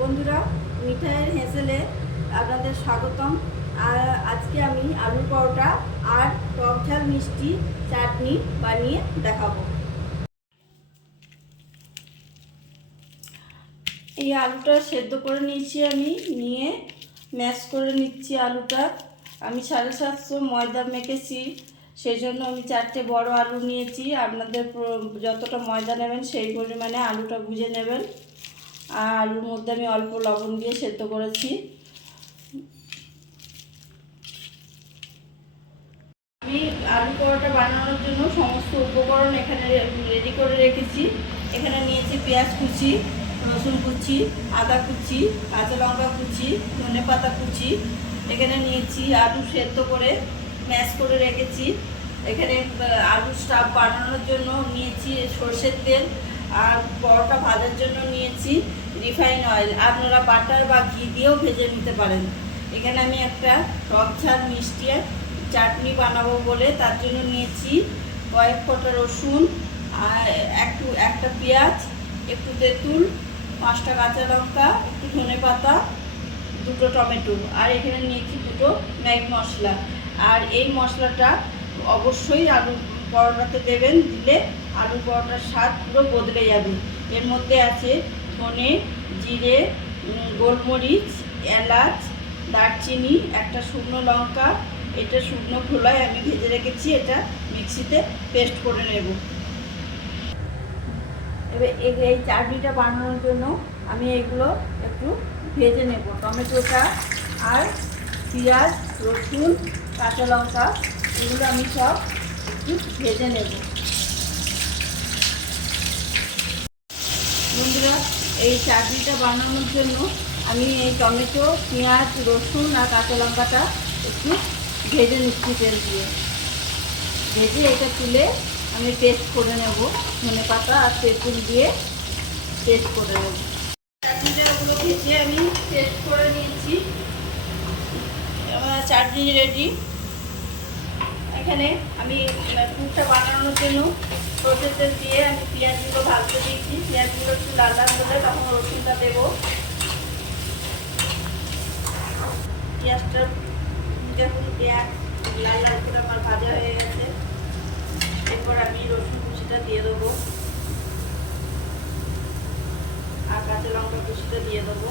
বন্ধুরা, মিঠাইয়ের হেসেলে আপনাদের স্বাগতম। আর আজকে আমি আলুর পরোটা আর টক ঝাল মিষ্টি চাটনি বানিয়ে দেখাবো। এই আলুটা সেদ্ধ করে নিয়েছি, আমি নিয়ে ম্যাশ করে নিচ্ছি আলুটা। আমি 750 ময়দা মেখেছি, সেই জন্য আমি 4টে বড় আলু নিয়েছি। আপনাদের যতটা ময়দা নেবেন সেই পরিমাণে আলুটা বুঝে নেবেন। আর আলুর মধ্যে আমি অল্প লবণ দিয়ে সেদ্ধ করেছি। আমি আলু পরোটা বানানোর জন্য সমস্ত উপকরণ এখানে রেডি করে রেখেছি। এখানে নিয়েছি পেঁয়াজ কুচি, রসুন কুচি, আদা কুচি, কাঁচা লঙ্কা কুচি, ধনে পাতা কুচি। এখানে নিয়েছি আলু সেদ্ধ করে ম্যাশ করে রেখেছি। এখানে আলু স্টাফ বানানোর জন্য নিয়েছি সরষের তেল, আর পরোটা ভাজার জন্য নিয়েছি রিফাইন অয়েল। আপনারা বাটার বা ঘি দিয়েও ভেজে নিতে পারেন। এখানে আমি একটা টক ঝাল মিষ্টি চাটনি বানাবো বলে তার জন্য নিয়েছি কয়েক ফোঁটা রসুন, আর একটা পেঁয়াজ, একটু তেঁতুল, 5টা কাঁচা লঙ্কা, একটু ধনে পাতা, 2টো টমেটো, আর এখানে নিয়েছি 2টো ম্যাগি মশলা। আর এই মশলাটা অবশ্যই আলু পরোটাতে দেবেন, দিলে আলু পরোটার স্বাদ পুরো বদলে যাবে। এর মধ্যে আছে ধনে, জিরে, গোলমরিচ, এলাচ, দারচিনি, একটা শুকনো লঙ্কা। এটা শুকনো খোলায় আমি ভেজে রেখেছি, এটা মিক্সিতে পেস্ট করে নেব। এবার এই চাটনিটা বানানোর জন্য আমি এগুলো একটু ভেজে নেব। টমেটোটা আর পেঁয়াজ, রসুন, কাঁচা লঙ্কা এগুলো আমি সব একটু ভেজে নেব। বন্ধুরা, এই চাটনিটা বানানোর জন্য আমি এই টমেটো, পেঁয়াজ, রসুন আর কাঁচা লঙ্কাটা একটু ভেজে নিচ্ছি তেল দিয়ে। ভেজে এটা তুলে আমি পেস্ট করে নেব, ধনে পাতা আর তেঁতুল দিয়ে পেস্ট করে নেব। চাটনিটা ওগুলো ভেজে আমি পেস্ট করে নিয়েছি। আমার চাটনি রেডি। এখানে আমি পুরটা বানানোর জন্য সরষের তেল দিয়ে আমি পেঁয়াজগুলো ভাজতে দিয়েছি। পেঁয়াজগুলো একটু লাল লাল হলে তখন রসুনটা দেবো। পেঁয়াজটা যখন পেঁয়াজ লাল লাল করে আমার ভাজা হয়ে গেছে, এরপর আমি রসুন কুচিটা দিয়ে দেবো আর কাঁচা লঙ্কা কুচিটা দিয়ে দেবো।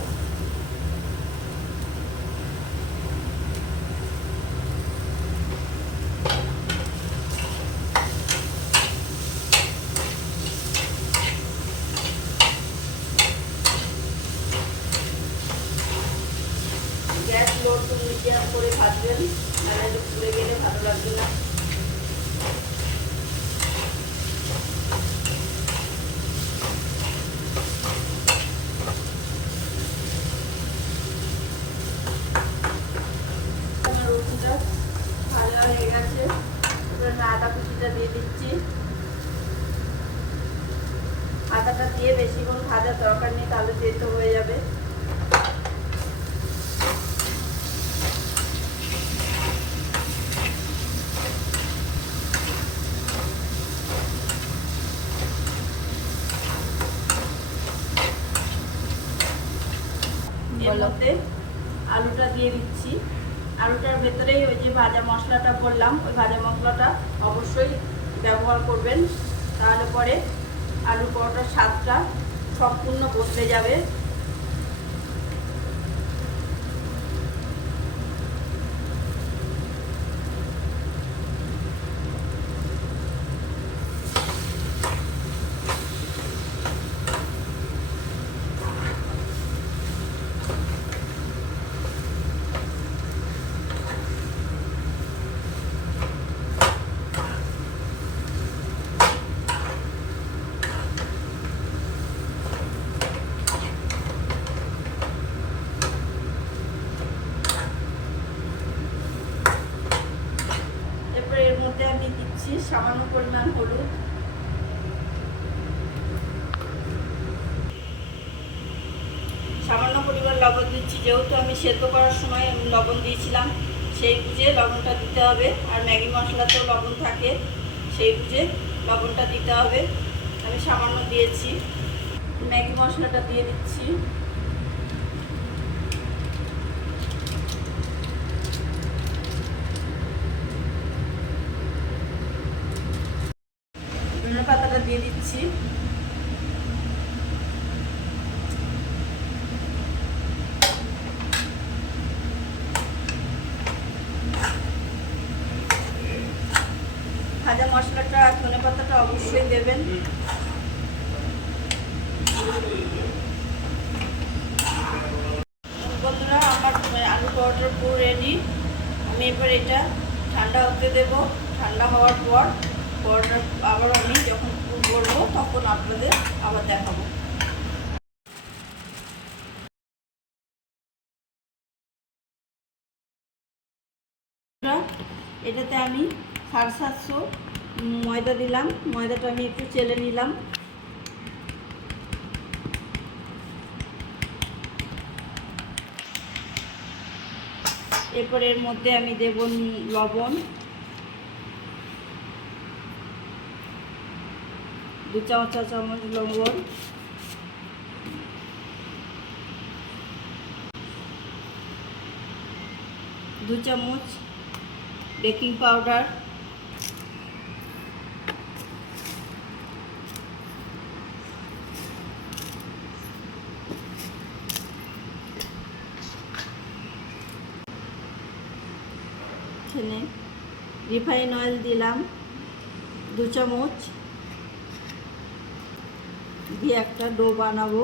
গ্যাস লো টু মিডিয়াম করে ভাজবেন, নাহলে পুড়ে গেলে ভালো লাগবে না। রসুনটা ভাজা হয়ে গেছে, এবার আদা কুচিটা দিয়ে দিচ্ছি। আদাটা দিয়ে বেশিক্ষণ ভাজার দরকার নেই, তাহলে তেতো হয়ে যাবে। এর মধ্যে আলুটা দিয়ে দিচ্ছি। আলুটার ভেতরেই ওই যে ভাজা মশলাটা বললাম, ওই ভাজা মশলাটা অবশ্যই ব্যবহার করবেন, তাহলে পরে আলু পরোটার স্বাদটা সম্পূর্ণ বদলে যাবে। এর মধ্যে আমি দিচ্ছি সামান্য পরিমাণ হলুদ, সামান্য পরিমাণ লবণ দিচ্ছি। যেহেতু আমি সেদ্ধ করার সময় লবণ দিয়েছিলাম, সেই বুঝে লবণটা দিতে হবে। আর ম্যাগি মশলাতেও লবণ থাকে, সেই বুঝে লবণটা দিতে হবে। আমি সামান্য দিয়েছি। ম্যাগি মশলাটা দিয়ে দিচ্ছি। ভাজা মশলাটা ধনেপাতাটা অবশ্যই দেবেন। বন্ধুরা, আমার আলু পরোটার পুরো রেডি। আমি এবার এটা ঠান্ডা হতে দেব। ঠান্ডা হওয়ার পর পরোটা আবার আমি যখন পুর করবো তখন আপনাদের আবার দেখাবো। এটাতে আমি 750 ময়দা দিলাম। ময়দাটা আমি একটু চেলে নিলাম। এরপর এর মধ্যে আমি দেব লবণ, 2 চা চামচ লবণ, দু চামচ বেকিং পাউডার, এখানে রিফাইন অয়েল দিলাম 2 চামচ, দিয়ে একটা ডো বানাবো।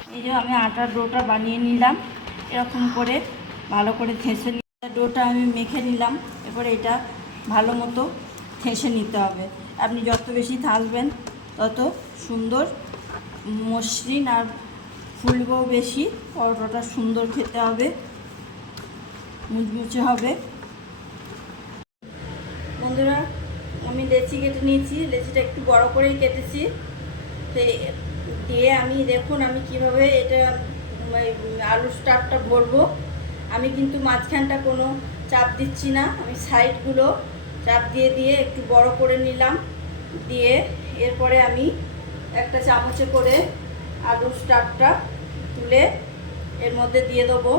এই যে আমি আটার ডোটা বানিয়ে নিলাম। এরকম করে ভালো করে ঠেসে ডোটা আমি মেখে নিলাম। এরপরে এটা ভালো মতো ঠেসে নিতে হবে। আপনি যত বেশি থাকবেন তত সুন্দর মসৃণ আর ফুলবেও বেশি। পরোটাটা সুন্দর খেতে হবে, মুচমুচে হবে। বন্ধুরা, আমি লেচি কেটে নিয়েছি। লেচিটা একটু বড় করেই কেটেছি। তো দিয়ে আমি দেখুন আমি কিভাবে এটা আলু স্টাফটা ভরবো। আমি কিন্তু মাঝখানটা কোনো চাপ দিচ্ছি না, আমি সাইডগুলো চাপ দিয়ে দিয়ে একটু বড় করে নিলাম। দিয়ে এরপরে আমি একটা চামচে করে আলু স্টাফটা তুলে এর মধ্যে দিয়ে দেবো।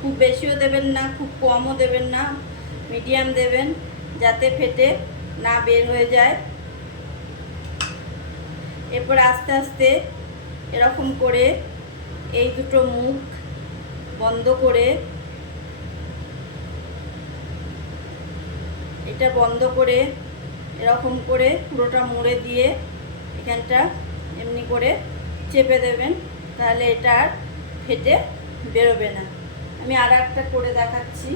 খুব বেশিও দেবেন না, খুব কমও দেবেন না, মিডিয়াম দেবেন, যাতে ফেটে না বের হয়ে যায়। এরপর আস্তে আস্তে এরকম করে এই দুটো মুখ বন্ধ করে এটা বন্ধ করে এরকম করে পুরোটা মুড়ে দিয়ে এখানটা এমনি করে চেপে দেবেন, তাহলে এটা আর ফেটে বেরোবে না। আমি আর একটা করে দেখাচ্ছি।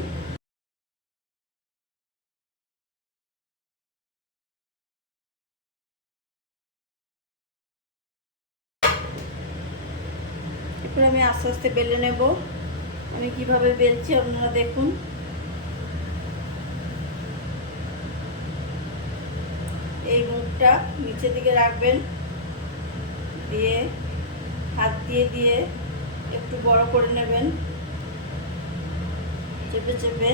এরপর আমি আস্তে আস্তে বেলে নেব। আমি কিভাবে বেলছি আপনারা দেখুন। এই মুখটা নিচের দিকে রাখবেন, দিয়ে হাত দিয়ে দিয়ে একটু বড় করে নেবেন, চেপে চেপে।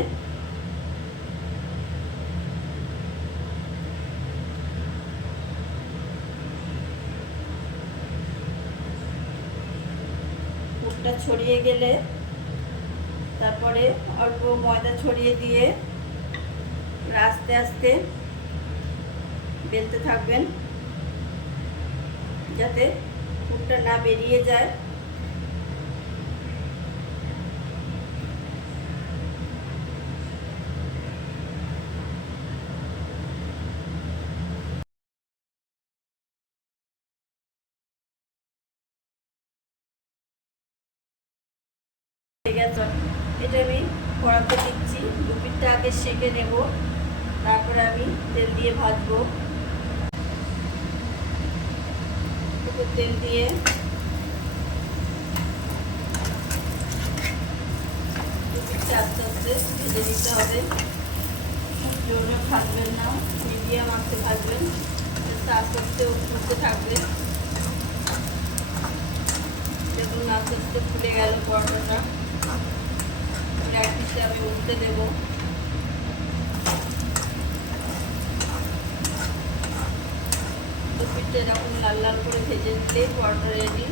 মুখটা ছড়িয়ে গেলে তারপরে অল্প ময়দা ছড়িয়ে দিয়ে আস্তে আস্তে বেলতে থাকবেন, যাতে পুরটা না বেরিয়ে যায়। এটা আমি কড়াতে দিচ্ছি। দুপিঠটা আগে সেঁকে নেব, তারপরে আমি তেল দিয়ে ভাজবো। তেল দিয়ে দুপিঠটা আস্তে আস্তে ভেজে দিতে হবে। জোরে ভাজবেন না, মিডিয়াম আঁচে ভাজবেন, আস্তে আস্তে উঠতে থাকবে। দেখুন আস্তে আস্তে ফুলে গেল পরোটাটা। এক পিসে আমি উঠতে দেব। দু পিঠটা এরকম লাল লাল করে ভেজে দিলে পরোটা রেডি।